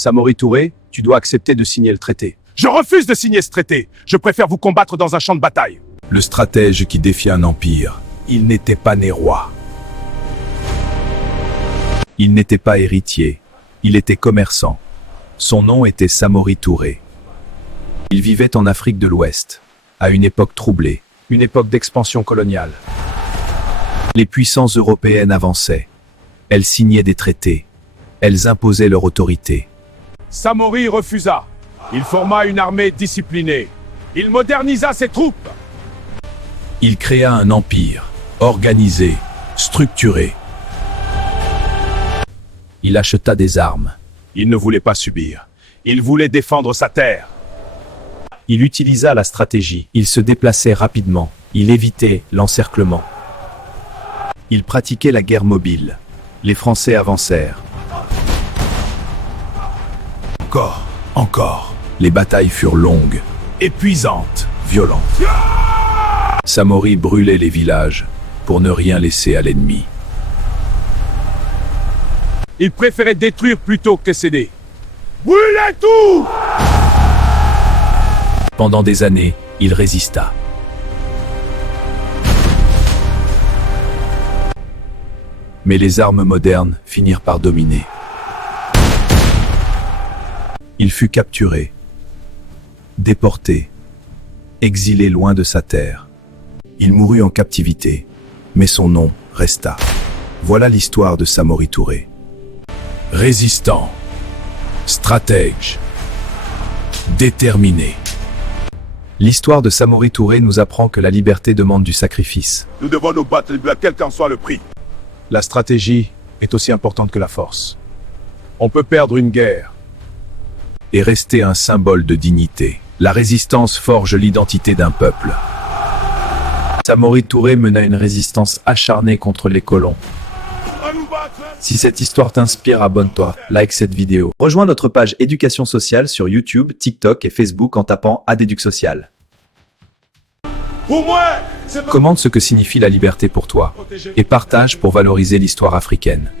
Samori Touré, tu dois accepter de signer le traité. Je refuse de signer ce traité. Je préfère vous combattre dans un champ de bataille. Le stratège qui défie un empire. Il n'était pas né roi. Il n'était pas héritier. Il était commerçant. Son nom était Samori Touré. Il vivait en Afrique de l'Ouest, à une époque troublée. Une époque d'expansion coloniale. Les puissances européennes avançaient. Elles signaient des traités. Elles imposaient leur autorité. Samori refusa. Il forma une armée disciplinée. Il modernisa ses troupes. Il créa un empire, organisé, structuré. Il acheta des armes. Il ne voulait pas subir. Il voulait défendre sa terre. Il utilisa la stratégie. Il se déplaçait rapidement. Il évitait l'encerclement. Il pratiquait la guerre mobile. Les Français avancèrent. Encore. Les batailles furent longues, épuisantes, violentes. Samori brûlait les villages pour ne rien laisser à l'ennemi. Il préférait détruire plutôt que céder. Brûlez tout! Pendant des années, il résista. Mais les armes modernes finirent par dominer. Il fut capturé, déporté, exilé loin de sa terre. Il mourut en captivité, mais son nom resta. Voilà l'histoire de Samori Touré. Résistant, stratège, déterminé. L'histoire de Samori Touré nous apprend que la liberté demande du sacrifice. Nous devons nous battre, quel qu'en soit le prix. La stratégie est aussi importante que la force. On peut perdre une guerre et rester un symbole de dignité. La résistance forge l'identité d'un peuple. Samori Touré mena une résistance acharnée contre les colons. Si cette histoire t'inspire, abonne-toi, like cette vidéo. Rejoins notre page éducation sociale sur YouTube, TikTok et Facebook en tapant ADEDUC Social. Pour moi, Commente ce que signifie la liberté pour toi et partage pour valoriser l'histoire africaine.